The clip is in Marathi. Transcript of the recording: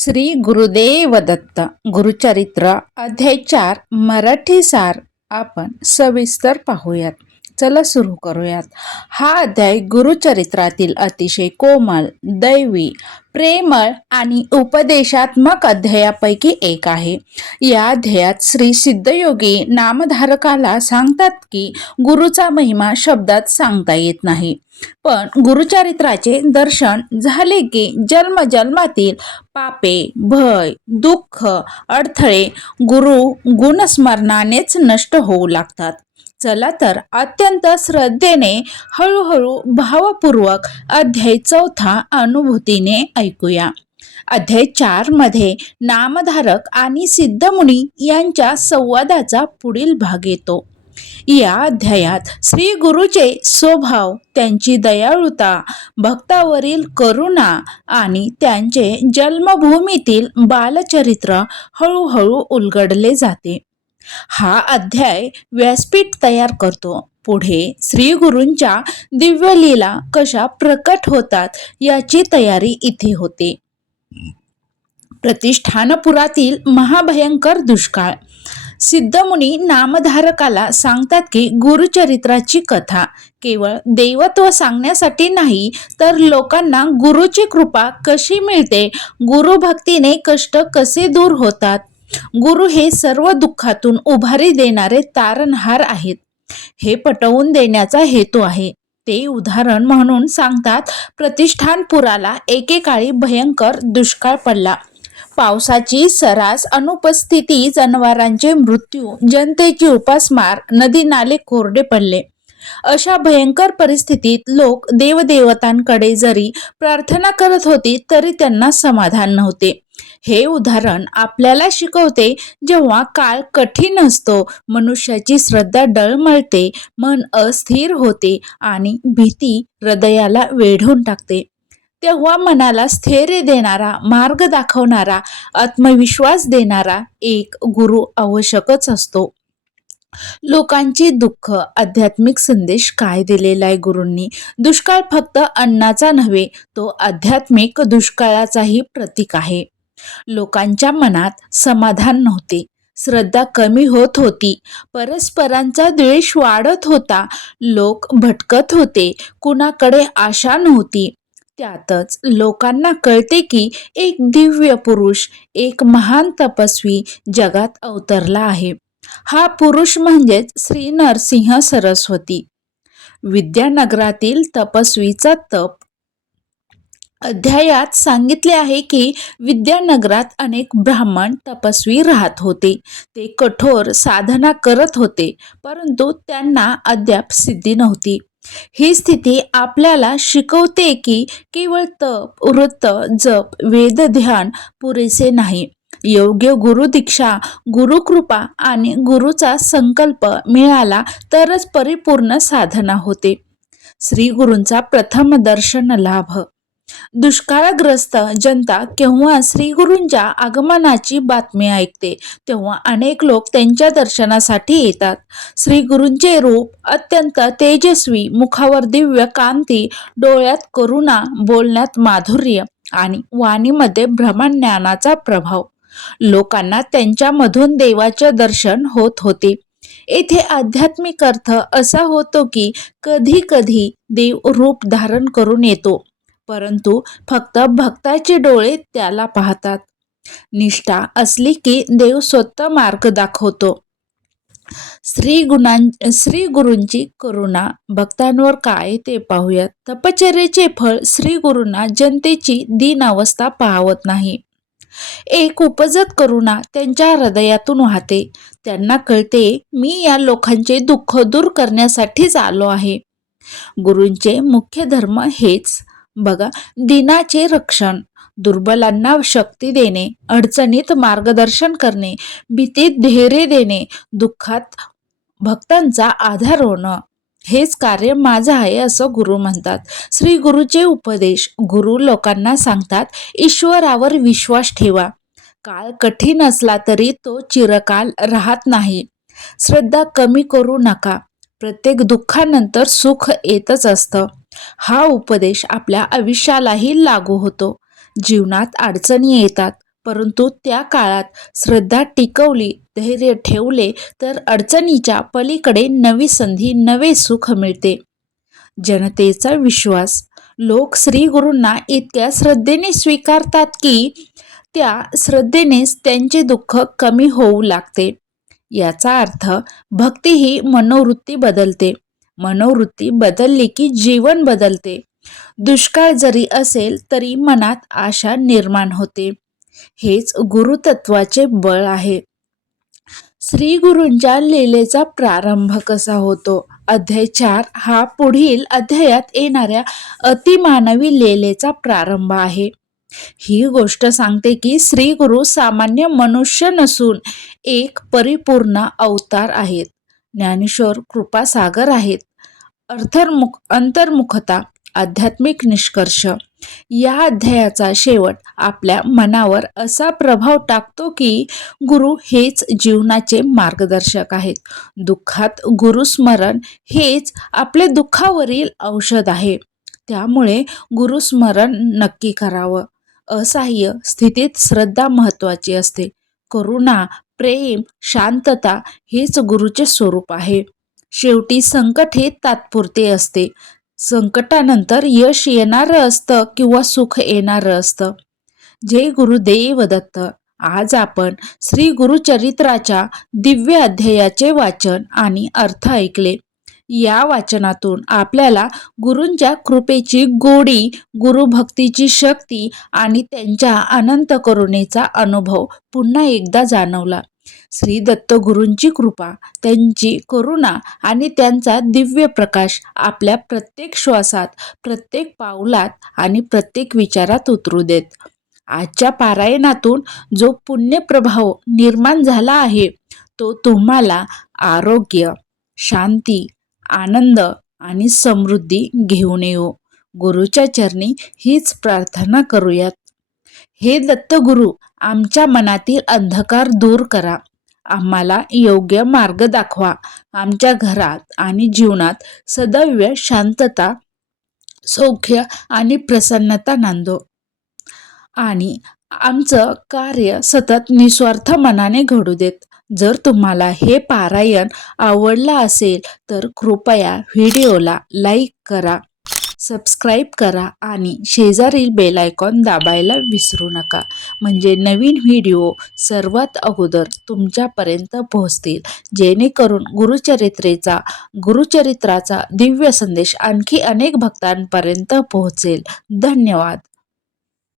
श्री गुरुदेव दत्त गुरुचरित्र अध्याय चार मराठी सार. आपण सविस्तर पाहूयात. चला सुरू करूयात. हा अध्याय गुरुचरित्रातील अतिशय कोमल दैवी प्रेमळ आणि उपदेशात्मक अध्यायापैकी एक आहे. या अध्यायात श्री सिद्धयोगी नामधारकाला सांगतात की गुरुचा महिमा शब्दात सांगता येत नाही. पण गुरुचरित्राचे दर्शन झाले की जन्मजन्मातील पापे भय दुःख अडथळे गुरु गुणस्मरणानेच नष्ट होऊ लागतात. चला तर अत्यंत श्रद्धेने हळूहळू भावपूर्वक अध्याय चौथा अनुभूतीने ऐकूया. अध्याय चारमध्ये नामधारक आणि सिद्धमुनी यांच्या संवादाचा पुढील भाग येतो. या अध्यायात श्री गुरुचे स्वभाव त्यांची दयाळुता भक्तावरील करुणा आणि त्यांचे जन्मभूमीतील बालचरित्र हळूहळू उलगडले जाते. हा अध्याय व्यासपीठ तयार करतो. पुढे श्री गुरूंच्या दिव्य लीला कशा प्रकट होतात याची तयारी इथे होते. प्रतिष्ठानपुरातील महाभयंकर दुष्काळ. सिद्धमुनी नामधारकाला सांगतात की गुरुचरित्राची कथा. केवळ देवत्व सांगण्यासाठी नाही तर लोकांना गुरुची कृपा कशी मिळते? गुरुभक्तीने कष्ट कसे दूर होतात? गुरु हे सर्व दुःखातून उभारी देणारे तारणहार आहेत. हे पटवून देण्याचा हेतू आहे. ते उदाहरण म्हणून सांगतात प्रतिष्ठानपुराला एकेकाळी भयंकर दुष्काळ पडला. पावसाची सरास अनुपस्थिती जनावरांचे मृत्यू जनतेची उपासमार नदी नाले कोरडे पडले. अशा भयंकर परिस्थितीत लोक देवदेवतांकडे जरी प्रार्थना करत होती तरी त्यांना समाधान नव्हते. हे उदाहरण आपल्याला शिकवते जेव्हा काळ कठीण असतो मनुष्याची श्रद्धा डळमळते मन अस्थिर होते आणि भीती हृदयाला वेढून टाकते. तेव्हा मनाला स्थैर्य देणारा मार्ग दाखवणारा आत्मविश्वास देणारा एक गुरु आवश्यकच असतो. लोकांची दुःख आध्यात्मिक संदेश काय दिलेला आहे गुरूंनी? दुष्काळ फक्त अन्नाचा नव्हे तो आध्यात्मिक दुष्काळाचाही प्रतीक आहे. लोकांच्या मनात समाधान नव्हते. श्रद्धा कमी होत होती. परस्परांचा द्वेष वाढत होता. लोक भटकत होते. कुणाकडे आशा नव्हती. त्यातच लोकांना कळते की एक दिव्य पुरुष एक महान तपस्वी जगात अवतरला आहे. हा पुरुष म्हणजेच श्री नरसिंह सरस्वती. विद्यानगरातील तपस्वीचा तप अध्यायात सांगितले आहे की विद्यानगरात अनेक ब्राह्मण तपस्वी राहत होते. ते कठोर साधना करत होते परंतु त्यांना अद्याप सिद्धी नव्हती. ही स्थिती आपल्याला शिकवते की केवळ तप वृत्त जप वेद ध्यान पुरेसे नाही. योग्य गुरु दीक्षा गुरुकृपा आणि गुरुचा संकल्प मिळाला तरच परिपूर्ण साधना होते. श्री गुरूंचा प्रथम दर्शन लाभ. दुष्काळग्रस्त जनता केव्हा श्रीगुरूंच्या आगमनाची बातमी ऐकते तेव्हा अनेक लोक त्यांच्या दर्शनासाठी येतात. श्रीगुरूंचे रूप अत्यंत तेजस्वी मुखावर दिव्य कांती डोळ्यात करुणा बोलण्यात माधुर्य आणि वाणीमध्ये भ्रमणज्ञानाचा प्रभाव. लोकांना त्यांच्यामधून देवाचे दर्शन होत होते. येथे आध्यात्मिक अर्थ असा होतो की कधी कधी देव रूप धारण करून येतो. परंतु फक्त भक्ताचे डोळे त्याला पाहतात. निष्ठा असली की देव स्वतः मार्ग दाखवतो. श्री गुणां श्री गुरूंची करुणा. भक्तांवर काय ते पाहूयात. तपचर्याचे फळ श्री गुरूंना जनतेची दीन अवस्था पाहवत नाही. एक उपजत करुणा त्यांच्या हृदयातून वाहते. त्यांना कळते मी या लोकांचे दुःख दूर करण्यासाठीच आलो आहे. गुरूंचे मुख्य धर्म हेच. बघा दिनाचे रक्षण दुर्बलांना शक्ती देणे अडचणीत मार्गदर्शन करणे भीतीत धैर्य देणे दुःखात भक्तांचा आधार होणं हेच कार्य माझं आहे असं गुरु म्हणतात. श्री गुरुचे उपदेश गुरु लोकांना सांगतात ईश्वरावर विश्वास ठेवा. काळ कठीण असला तरी तो चिरकाल राहत नाही. श्रद्धा कमी करू नका. प्रत्येक दुःखानंतर सुख येतच असतं. हा उपदेश आपल्या आयुष्यालाही लागू होतो. जीवनात अडचणी येतात परंतु त्या काळात श्रद्धा टिकवली धैर्य ठेवले तर अडचणीच्या पलीकडे नवी संधी नवे सुख मिळते. जनतेचा विश्वास. लोक श्री गुरूंना इतक्या श्रद्धेने स्वीकारतात की त्या श्रद्धेनेच त्यांचे दुःख कमी होऊ लागते. याचा अर्थ भक्ती ही मनोवृत्ती बदलते. मनोवृत्ती बदलली की जीवन बदलते. दुष्काळ जरी असेल तरी मनात आशा निर्माण होते. हेच गुरुतत्वाचे बळ आहे. श्री गुरूंच्या लीलेचा प्रारंभ कसा होतो? अध्याय चार हा पुढील अध्यायात येणाऱ्या अतिमानवी लीलेचा प्रारंभ आहे. ही गोष्ट सांगते की श्री गुरु सामान्य मनुष्य नसून एक परिपूर्ण अवतार आहेत. ज्ञानेश्वर कृपासागर आहेत. अर्थर्मुख अंतर्मुखता आध्यात्मिक निष्कर्ष या अध्यायाचा शेवट आपल्या मनावर असा प्रभाव टाकतो की गुरु हेच जीवनाचे मार्गदर्शक आहेत. दुःखात गुरुस्मरण हेच आपल्या दुःखावरील औषध आहे. त्यामुळे गुरुस्मरण नक्की करावं. असहाय्य स्थितीत श्रद्धा महत्त्वाची असते. करुणा प्रेम शांतता हेच गुरुचे स्वरूप आहे. शेवटी संकट हे तात्पुरते असते. संकटानंतर यश येणारं असतं किंवा सुख येणारं असतं. जय गुरुदेव दत्त. आज आपण श्री गुरुचरित्राच्या दिव्य अध्यायाचे वाचन आणि अर्थ ऐकले. या वाचनातून आपल्याला गुरूंच्या कृपेची गोडी गुरुभक्तीची शक्ती आणि त्यांच्या अनंत करुणेचा अनुभव पुन्हा एकदा जाणवला. श्री दत्तगुरूंची कृपा त्यांची करुणा आणि त्यांचा दिव्य प्रकाश आपल्या प्रत्येक श्वासात प्रत्येक पावलात आणि प्रत्येक विचारात उतरू देत. आजच्या पारायणातून जो पुण्यप्रभाव निर्माण झाला आहे तो तुम्हाला आरोग्य शांती आनंद आणि समृद्धी घेऊन येऊ. गुरुच्या चरणी हीच प्रार्थना करूयात. हे दत्तगुरु आमच्या मनातील अंधकार दूर करा. आम्हाला योग्य मार्ग दाखवा. आमच्या घरात आणि जीवनात सदैव शांतता सौख्य आणि प्रसन्नता नांदो. आणि आमचं कार्य सतत निस्वार्थ मनाने घडू देत. जर तुम्हाला हे पारायण आवडलं असेल तर कृपया व्हिडिओला लाईक करा. सबस्क्राईब करा आणि शेजारील बेल आयकॉन दाबायला विसरू नका. म्हणजे नवीन व्हिडिओ सर्वात अगोदर तुमच्यापर्यंत पोहोचतील. जेणेकरून गुरुचरित्रेचा गुरुचरित्राचा दिव्य संदेश आणखी अनेक भक्तांपर्यंत पोहोचेल. धन्यवाद.